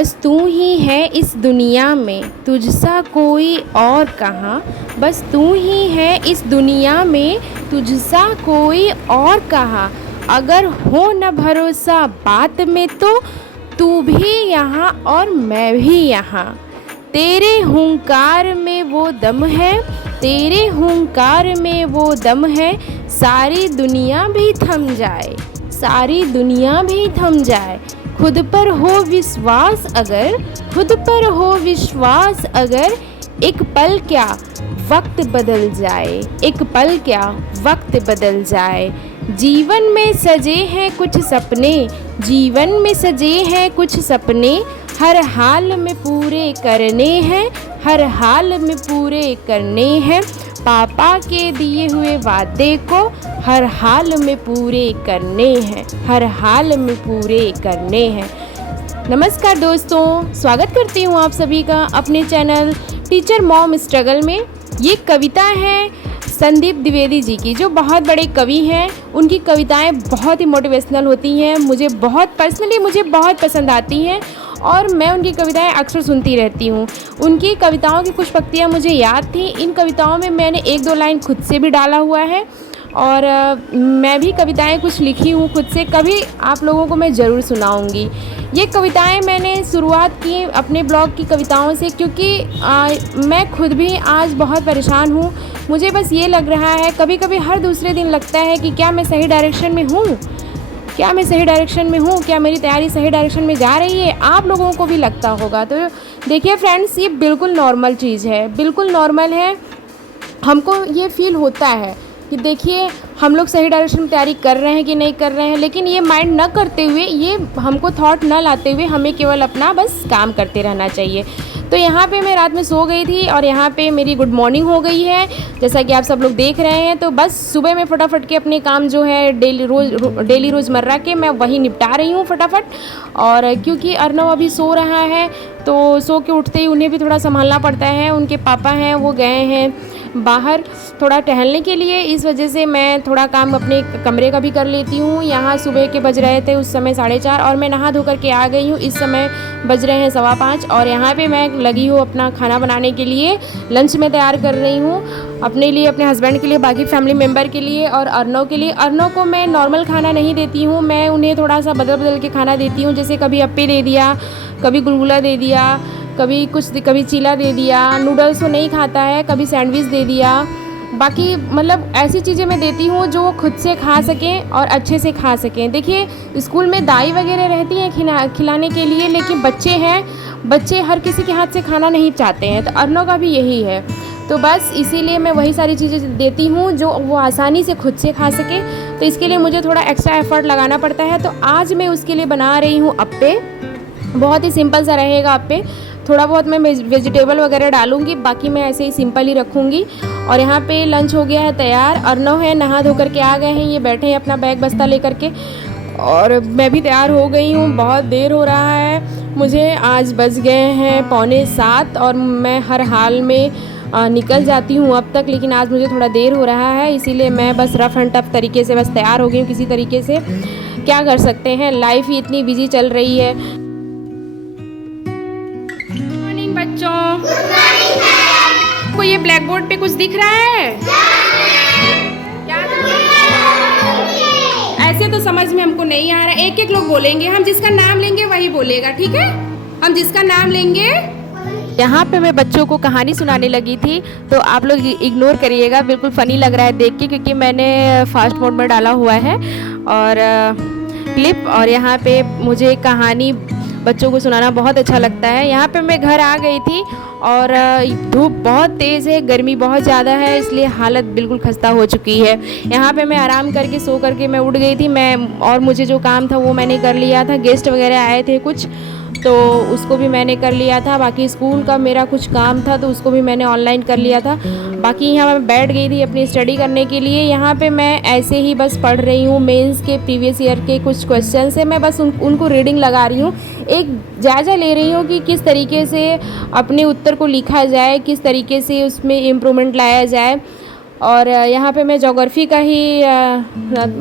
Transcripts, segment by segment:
बस तू ही है इस दुनिया में, तुझसा कोई और कहाँ। बस तू ही है इस दुनिया में, तुझसा कोई और कहाँ। अगर हो न भरोसा बात में तो तू भी यहाँ और मैं भी यहाँ। तेरे हुंकार में वो दम है, तेरे हुंकार में वो दम है। सारी दुनिया भी थम जाए, सारी दुनिया भी थम जाए। खुद पर हो विश्वास अगर, खुद पर हो विश्वास अगर। एक पल क्या वक्त बदल जाए, एक पल क्या वक्त बदल जाए। जीवन में सजे हैं कुछ सपने, जीवन में सजे हैं कुछ सपने। हर हाल में पूरे करने हैं, हर हाल में पूरे करने हैं। पापा के दिए हुए वादे को हर हाल में पूरे करने हैं, हर हाल में पूरे करने हैं। नमस्कार दोस्तों, स्वागत करती हूँ आप सभी का अपने चैनल टीचर मॉम स्ट्रगल में। ये कविता है संदीप द्विवेदी जी की, जो बहुत बड़े कवि हैं। उनकी कविताएं बहुत ही मोटिवेशनल होती हैं, मुझे बहुत पसंद आती हैं और मैं उनकी कविताएं अक्सर सुनती रहती हूँ। उनकी कविताओं की कुछ पंक्तियाँ मुझे याद थी। इन कविताओं में मैंने एक दो लाइन खुद से भी डाला हुआ है और मैं भी कविताएं कुछ लिखी हूँ खुद से, कभी आप लोगों को मैं ज़रूर सुनाऊँगी। ये कविताएं मैंने शुरुआत की अपने ब्लॉग की कविताओं से, क्योंकि मैं खुद भी आज बहुत परेशान हूँ। मुझे बस ये लग रहा है, कभी कभी हर दूसरे दिन लगता है कि क्या मैं सही डायरेक्शन में हूँ, क्या मैं सही डायरेक्शन में हूँ, क्या मेरी तैयारी सही डायरेक्शन में जा रही है। आप लोगों को भी लगता होगा। तो देखिए फ्रेंड्स, ये बिल्कुल नॉर्मल चीज़ है, बिल्कुल नॉर्मल है। हमको ये फील होता है कि देखिए हम लोग सही डायरेक्शन में तैयारी कर रहे हैं कि नहीं कर रहे हैं, लेकिन ये माइंड न करते हुए, ये हमको थॉट न लाते हुए हमें केवल अपना बस काम करते रहना चाहिए। तो यहाँ पे मैं रात में सो गई थी और यहाँ पे मेरी गुड मॉर्निंग हो गई है, जैसा कि आप सब लोग देख रहे हैं। तो बस सुबह में फटाफट के अपने काम जो है डेली रोज़मर्रा के, मैं वही निपटा रही हूँ फटाफट। और क्योंकि अर्नव अभी सो रहा है, तो सो के उठते ही उन्हें भी थोड़ा संभालना पड़ता है। उनके पापा हैं वो गए हैं बाहर थोड़ा टहलने के लिए, इस वजह से मैं थोड़ा काम अपने कमरे का भी कर लेती हूँ। यहाँ सुबह के बज रहे थे उस समय 4:30 और मैं नहा धो करके आ गई हूँ। इस समय बज रहे हैं 5:15 और यहाँ पे मैं लगी हूँ अपना खाना बनाने के लिए। लंच में तैयार कर रही हूँ अपने लिए, अपने हस्बैंड के लिए, बाकी फैमिली मेम्बर के लिए और अर्नव के लिए। अर्नव को मैं नॉर्मल खाना नहीं देती हूँ, मैं उन्हें थोड़ा सा बदल बदल के खाना देती हूँ। जैसे कभी अप्पे दे दिया, कभी गुलगुला दे दिया, कभी चीला दे दिया। नूडल्स वो नहीं खाता है, कभी सैंडविच दे दिया। बाकी मतलब ऐसी चीज़ें मैं देती हूँ जो वो खुद से खा सकें और अच्छे से खा सकें। देखिए स्कूल में दाई वगैरह रहती हैं खिलाने के लिए, लेकिन बच्चे हैं, बच्चे हर किसी के हाथ से खाना नहीं चाहते हैं। तो अर्नव का भी यही है। तो बस इसीलिए मैं वही सारी चीज़ें देती हूँ जो वो आसानी से खुद से खा सके। तो इसके लिए मुझे थोड़ा एक्स्ट्रा एफर्ट लगाना पड़ता है। तो आज मैं उसके लिए बना रही हूँ अप्पे। बहुत ही सिंपल सा रहेगा अप्पे, थोड़ा बहुत मैं वेजिटेबल वगैरह डालूंगी, बाकी मैं ऐसे ही सिंपल ही रखूँगी। और यहाँ पे लंच हो गया है तैयार। अर्नव है नहा धो करके आ गए हैं, ये बैठे हैं अपना बैग बस्ता लेकर के और मैं भी तैयार हो गई हूँ। बहुत देर हो रहा है मुझे, आज बज गए हैं 6:45 और मैं हर हाल में निकल जाती हूँ अब तक, लेकिन आज मुझे थोड़ा देर हो रहा है, इसीलिए मैं बस रफ एंड टफ तरीके से बस तैयार हो गई हूँ किसी तरीके से। क्या कर सकते हैं, लाइफ ही इतनी बिजी चल रही है। बच्चों को ये ब्लैक बोर्ड पे कुछ दिख रहा है क्या? ऐसे तो समझ में हमको नहीं आ रहा। एक एक लोग बोलेंगे, हम जिसका नाम लेंगे वही बोलेगा, ठीक है? हम जिसका नाम लेंगे। यहाँ पे मैं बच्चों को कहानी सुनाने लगी थी, तो आप लोग इग्नोर करिएगा, बिल्कुल फ़नी लग रहा है देख के, क्योंकि मैंने फास्ट मोड में डाला हुआ है और क्लिप। और यहाँ पे मुझे कहानी बच्चों को सुनाना बहुत अच्छा लगता है। यहाँ पे मैं घर आ गई थी और धूप बहुत तेज़ है, गर्मी बहुत ज़्यादा है, इसलिए हालत बिल्कुल खस्ता हो चुकी है। यहाँ पे मैं आराम करके सो करके मैं उठ गई थी और मुझे जो काम था वो मैंने कर लिया था। गेस्ट वगैरह आए थे कुछ, तो उसको भी मैंने कर लिया था। बाकी स्कूल का मेरा कुछ काम था तो उसको भी मैंने ऑनलाइन कर लिया था। बाकी यहाँ मैं बैठ गई थी अपनी स्टडी करने के लिए। यहाँ पे मैं ऐसे ही बस पढ़ रही हूँ, मेंस के प्रीवियस ईयर के कुछ क्वेश्चन है, मैं बस उनको रीडिंग लगा रही हूँ, एक जायज़ा ले रही हूँ कि किस तरीके से अपने उत्तर को लिखा जाए, किस तरीके से उसमें इम्प्रूवमेंट लाया जाए। और यहाँ पे मैं ज्योग्राफी का ही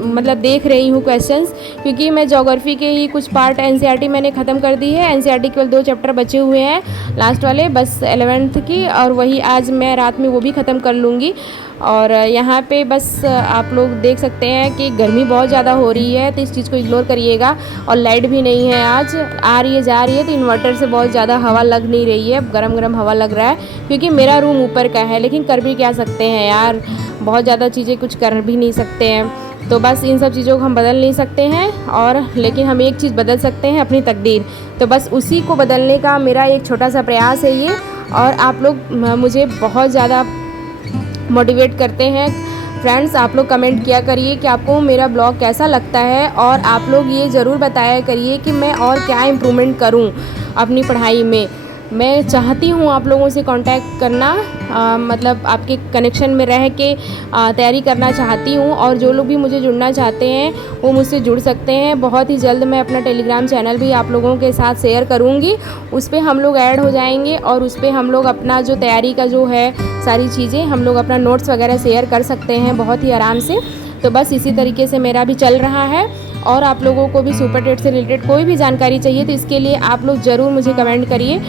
मतलब देख रही हूँ क्वेश्चंस, क्योंकि मैं ज्योग्राफी के ही कुछ पार्ट एनसीईआरटी मैंने ख़त्म कर दी है। एनसीईआरटी केवल 2 चैप्टर बचे हुए हैं लास्ट वाले, बस 11th की, और वही आज मैं रात में वो भी ख़त्म कर लूँगी। और यहाँ पे बस आप लोग देख सकते हैं कि गर्मी बहुत ज़्यादा हो रही है, तो इस चीज़ को इग्नोर करिएगा। और लाइट भी नहीं है, आज आ रही है जा रही है, तो इन्वर्टर से बहुत ज़्यादा हवा लग नहीं रही है, गरम गरम हवा लग रहा है, क्योंकि मेरा रूम ऊपर का है। लेकिन कर भी क्या सकते हैं यार, बहुत ज़्यादा चीज़ें कुछ कर भी नहीं सकते हैं। तो बस इन सब चीज़ों को हम बदल नहीं सकते हैं, और लेकिन हम एक चीज़ बदल सकते हैं, अपनी तकदीर। तो बस उसी को बदलने का मेरा एक छोटा सा प्रयास है ये। और आप लोग मुझे बहुत ज़्यादा मोटिवेट करते हैं फ्रेंड्स। आप लोग कमेंट किया करिए कि आपको मेरा ब्लॉग कैसा लगता है, और आप लोग ये ज़रूर बताया करिए कि मैं और क्या इम्प्रूवमेंट करूं अपनी पढ़ाई में। मैं चाहती हूँ आप लोगों से कांटेक्ट करना, मतलब आपके कनेक्शन में रह के तैयारी करना चाहती हूँ। और जो लोग भी मुझे जुड़ना चाहते हैं वो मुझसे जुड़ सकते हैं। बहुत ही जल्द मैं अपना टेलीग्राम चैनल भी आप लोगों के साथ शेयर करूँगी, उस पर हम लोग ऐड हो जाएंगे, और उस पर हम लोग अपना जो तैयारी का जो है सारी चीज़ें हम लोग अपना नोट्स वगैरह शेयर कर सकते हैं बहुत ही आराम से। तो बस इसी तरीके से मेरा भी चल रहा है। और आप लोगों को भी सुपर टेट से रिलेटेड कोई भी जानकारी चाहिए तो इसके लिए आप लोग ज़रूर मुझे कमेंट करिए।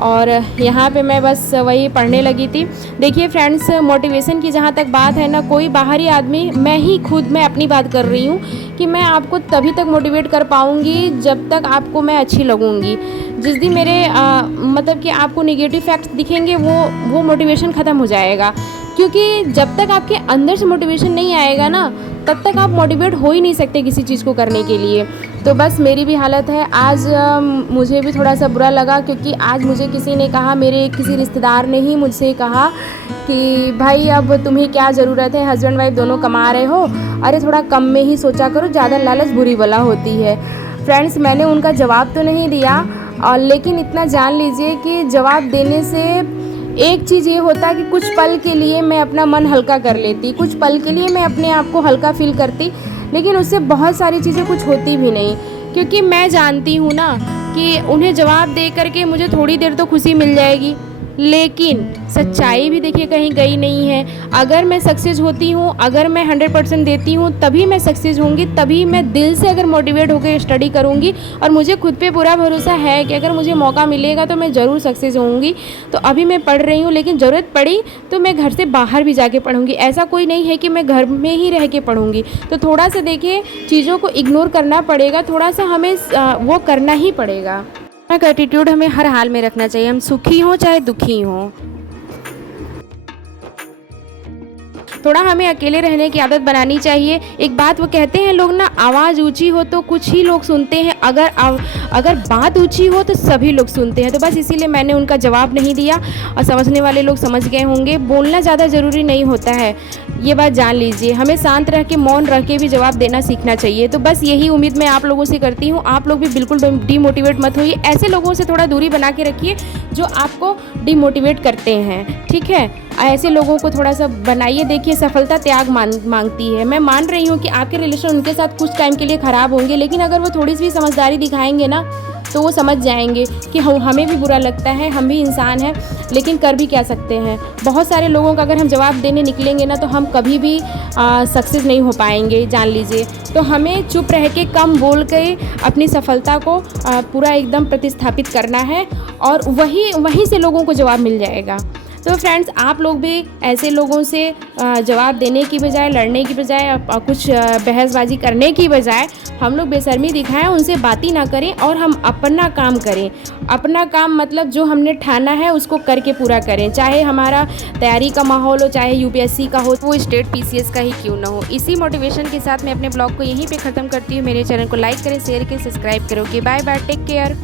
और यहाँ पे मैं बस वही पढ़ने लगी थी। देखिए फ्रेंड्स, मोटिवेशन की जहाँ तक बात है ना, कोई बाहरी आदमी, मैं अपनी बात कर रही हूँ कि मैं आपको तभी तक मोटिवेट कर पाऊँगी जब तक आपको मैं अच्छी लगूँगी। जिस दिन मेरे मतलब कि आपको नेगेटिव फैक्ट्स दिखेंगे वो मोटिवेशन ख़त्म हो जाएगा, क्योंकि जब तक आपके अंदर से मोटिवेशन नहीं आएगा ना, तब तक आप मोटिवेट हो ही नहीं सकते किसी चीज़ को करने के लिए। तो बस मेरी भी हालत है आज। मुझे भी थोड़ा सा बुरा लगा, क्योंकि आज मुझे किसी ने कहा, मेरे किसी रिश्तेदार ने ही मुझसे कहा कि भाई अब तुम्हें क्या ज़रूरत है, हस्बैंड वाइफ दोनों कमा रहे हो, अरे थोड़ा कम में ही सोचा करो, ज़्यादा लालच बुरी बला होती है। फ्रेंड्स, मैंने उनका जवाब तो नहीं दिया, लेकिन इतना जान लीजिए कि जवाब देने से एक चीज़ ये होता कि कुछ पल के लिए मैं अपना मन हल्का कर लेती, कुछ पल के लिए मैं अपने आप को हल्का फील करती, लेकिन उससे बहुत सारी चीज़ें कुछ होती भी नहीं। क्योंकि मैं जानती हूँ ना कि उन्हें जवाब दे करके मुझे थोड़ी देर तो खुशी मिल जाएगी, लेकिन सच्चाई भी देखिए कहीं गई नहीं है। अगर मैं सक्सेस होती हूँ, अगर मैं 100% देती हूँ, तभी मैं सक्सेस होंगी, तभी मैं दिल से अगर मोटिवेट होकर स्टडी करूँगी। और मुझे खुद पे पूरा भरोसा है कि अगर मुझे मौका मिलेगा तो मैं ज़रूर सक्सेस होंगी। तो अभी मैं पढ़ रही हूँ, लेकिन ज़रूरत पड़ी तो मैं घर से बाहर भी जाके पढ़ूँगी। ऐसा कोई नहीं है कि मैं घर में ही रह के पढ़ूँगी। तो थोड़ा सा देखिए चीज़ों को इग्नोर करना पड़ेगा, थोड़ा सा हमें वो करना ही पड़ेगा। एक एटीट्यूड हमें हर हाल में रखना चाहिए, हम सुखी हों चाहे दुखी हों। थोड़ा हमें अकेले रहने की आदत बनानी चाहिए। एक बात वो कहते हैं लोग ना, आवाज़ ऊंची हो तो कुछ ही लोग सुनते हैं, अगर बात ऊंची हो तो सभी लोग सुनते हैं। तो बस इसीलिए मैंने उनका जवाब नहीं दिया, और समझने वाले लोग समझ गए होंगे। बोलना ज़्यादा ज़रूरी नहीं होता है, ये बात जान लीजिए। हमें शांत रह के, मौन रह के भी जवाब देना सीखना चाहिए। तो बस यही उम्मीद मैं आप लोगों से करती हूँ। आप लोग भी बिल्कुल डीमोटिवेट मत होइए, ऐसे लोगों से थोड़ा दूरी बना के रखिए जो आपको डीमोटिवेट करते हैं, ठीक है। ऐसे लोगों को थोड़ा सा बनाइए। देखिए सफलता त्याग मांगती है। मैं मान रही हूँ कि आपके रिलेशन उनके साथ कुछ टाइम के लिए ख़राब होंगे, लेकिन अगर वो थोड़ी सी भी समझदारी दिखाएंगे ना, तो वो समझ जाएंगे कि हमें भी बुरा लगता है, हम भी इंसान हैं, लेकिन कर भी क्या सकते हैं। बहुत सारे लोगों का अगर हम जवाब देने निकलेंगे ना, तो हम कभी भी सक्सेस नहीं हो पाएंगे, जान लीजिए। तो हमें चुप रह के, कम बोल के अपनी सफलता को पूरा एकदम प्रतिस्थापित करना है, और वहीं से लोगों को जवाब मिल जाएगा। तो फ्रेंड्स, आप लोग भी ऐसे लोगों से जवाब देने की बजाय, लड़ने की बजाय, कुछ बहसबाजी करने की बजाय हम लोग बेशर्मी दिखाएं, उनसे बात ही ना करें, और हम अपना काम करें। अपना काम मतलब जो हमने ठाना है उसको करके पूरा करें, चाहे हमारा तैयारी का माहौल हो, चाहे यूपीएससी का हो, वो स्टेट पीसीएस का ही क्यों ना हो। इसी मोटिवेशन के साथ मैं अपने ब्लॉग को यहीं पे ख़त्म करती हूँ। मेरे चैनल को लाइक करें, शेयर करें, सब्सक्राइब करें। Okay, bye bye, take care.